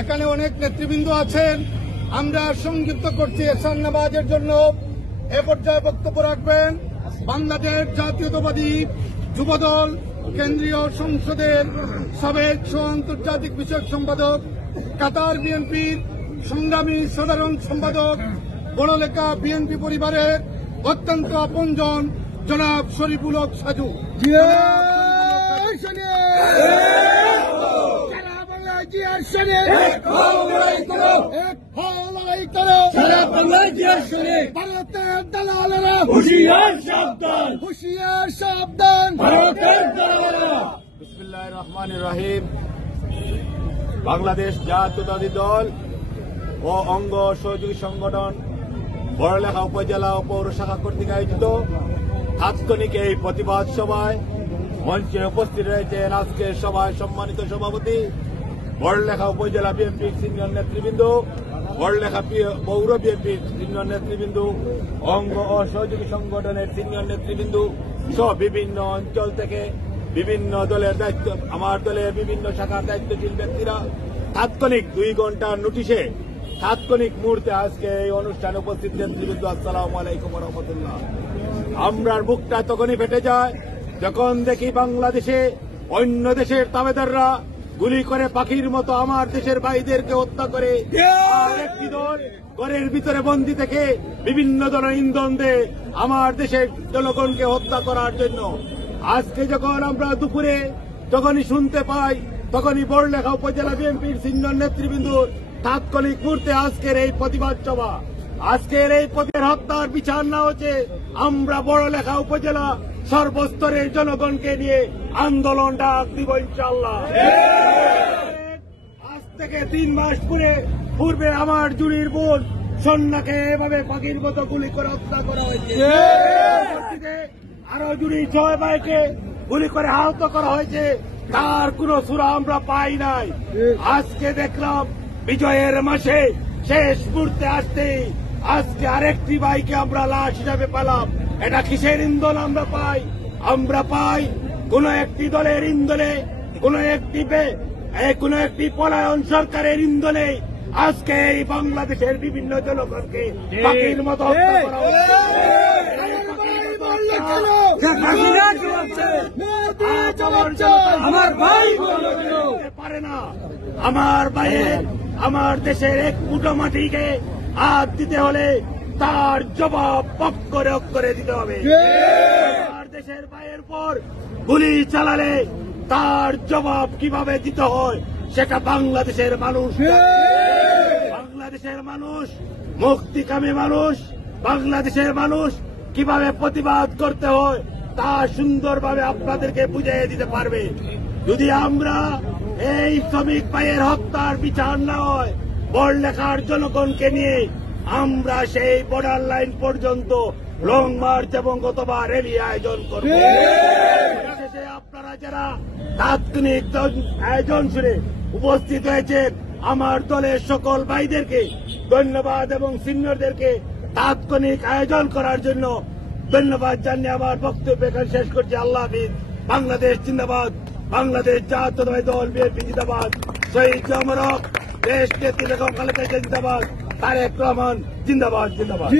এখানে অনেক নেতৃবৃন্দ আছেন। আমরা সংক্ষিপ্ত করছি এহসান নামাজের জন্য। এ পর্যায়ে বক্তব্য রাখবেন বাংলাদেশ জাতীয়তাবাদী যুবদল কেন্দ্রীয় সংসদের সাবেক আন্তর্জাতিক বিষয়ক সম্পাদক, কাতার বিএনপির সংগ্রামী সাধারণ সম্পাদক, বড়লেখা বিএনপি পরিবারের অত্যন্ত আপনজন জনাব শরীফুল হক সাজু। ভারতের দালালেরা হুঁশিয়ার সাবধান, হুঁশিয়ার সাবধান ভারতের দালালেরা। বিসমিল্লাহির রহমানির রহিম। বাংলাদেশ জাতীয়তাবাদী দল ও অঙ্গ সহযোগী সংগঠন বড়লেখা উপজেলা ও পৌর শাখা কর্তৃক আয়োজিত তাৎক্ষণিক এই প্রতিবাদ সভায় মঞ্চে উপস্থিত রয়েছেন আজকের সভায় সম্মানিত সভাপতি, বড়লেখা উপজেলা বিএনপির সিনিয়র নেতৃবৃন্দ, বড়লেখা পৌর বিএনপির সিনিয়র নেতৃবৃন্দ, অঙ্গ ও সহযোগী সংগঠনের সিনিয়র নেতৃবৃন্দ সহ বিভিন্ন অঞ্চল থেকে বিভিন্ন দলের দায়িত্ব, আমার দলের বিভিন্ন শাখার দায়িত্বশীল ব্যক্তিরা তাৎক্ষণিক 2 ঘন্টার নোটিশে তাৎক্ষণিক মুহূর্তে আজকে এই অনুষ্ঠানে উপস্থিত নেতৃবৃন্দ, আসসালামু আলাইকুম ওয়া রাহমাতুল্লাহ। আমরার বুকটা তখনই ফেটে যায় যখন দেখি বাংলাদেশে অন্য দেশের তাবেদাররা গুলি করে পাখির মতো আমার দেশের ভাইদেরকে হত্যা করে, আর একটি দল ঘরের ভিতরে বন্দী থেকে বিভিন্ন ধরনের ইন্ধন দেয় আমার দেশের জনগণকে হত্যা করার জন্য। আজকে যখন আমরা দুপুরে যখনই শুনতে পাই তখনই বড়লেখা উপজেলা বিএনপির সিনিয়র নেতৃবৃন্দর তাৎক্ষণিক মুহূর্তে আজকের এই প্রতিবাদ সভা, আজকের এই হত্যার বিচার না হচ্ছে আমরা বড়লেখা উপজেলা সর্বস্তরের জনগণকে নিয়ে আন্দোলন ডাক দিব ইনশাআল্লাহ। আজ থেকে 3 মাস পূর্বে আমার জুড়ির বোন সন্নাকে এভাবে পাখির মতো গুলি করে হত্যা করা হয়েছে। আরো জুড়ি 6 ভাইকে গুলি করে আহত করা হয়েছে, তার কোন সূরা আমরা পাই নাই। আজকে দেখলাম বিজয়ের মাসে শেষ মুহূর্তে আসতেই আজকে আরেকটি ভাইকে আমরা লাশ হিসাবে পেলাম। এটা কিসের ইন্ধন আমরা পাই? আমরা পাই কোন একটি দলের ইন্ধনে, কোন একটি পলায়ন সরকারের ইন্ধনে আজকে এই বাংলাদেশের বিভিন্ন জনগণকে পাখির মতো হত্যা করা হচ্ছে। আমার ভাই পারে না আমার ভাইয়ের, আমার দেশের এক মুঠো মাটিকে হাত দিতে হলে তার জবাব অক্ষরে অক্ষরে দিতে হবে। আমার দেশের ভাইয়ের পর গুলি চালালে তার জবাব কিভাবে দিতে হয় সেটা বাংলাদেশের মানুষ, বাংলাদেশের মানুষ মুক্তিকামী মানুষ, বাংলাদেশের মানুষ কিভাবে প্রতিবাদ করতে হয় তা সুন্দরভাবে আপনাদেরকে বুঝিয়ে দিতে পারবে। যদি আমরা এই শ্রমিক ভাইয়ের হত্যার বিচার না হয়, বড়লেখার জনগণকে নিয়ে আমরা সেই বর্ডার লাইন পর্যন্ত লং মার্চ এবং অথবা র্যালি আয়োজন করব। আপনারা যারা তাৎক্ষণিক আয়োজন শুনে উপস্থিত হয়েছেন, আমার দলের সকল ভাইদেরকে ধন্যবাদ এবং সিনিয়রদেরকে তাৎক্ষণিক আয়োজন করার জন্য ধন্যবাদ জানিয়ে আমার বক্তব্য এখানে শেষ করছি। আল্লাহ হাফিজ। বাংলাদেশ জিন্দাবাদ, বাংলাদেশ জাতীয়তাবাদী দল বিএনপি জিন্দাবাদ, শহীদ অমর হক, দেশ নেত্রী বেগম খালেদা জিন্দাবাদ, তারেক রহমান জিন্দাবাদ জিন্দাবাদ।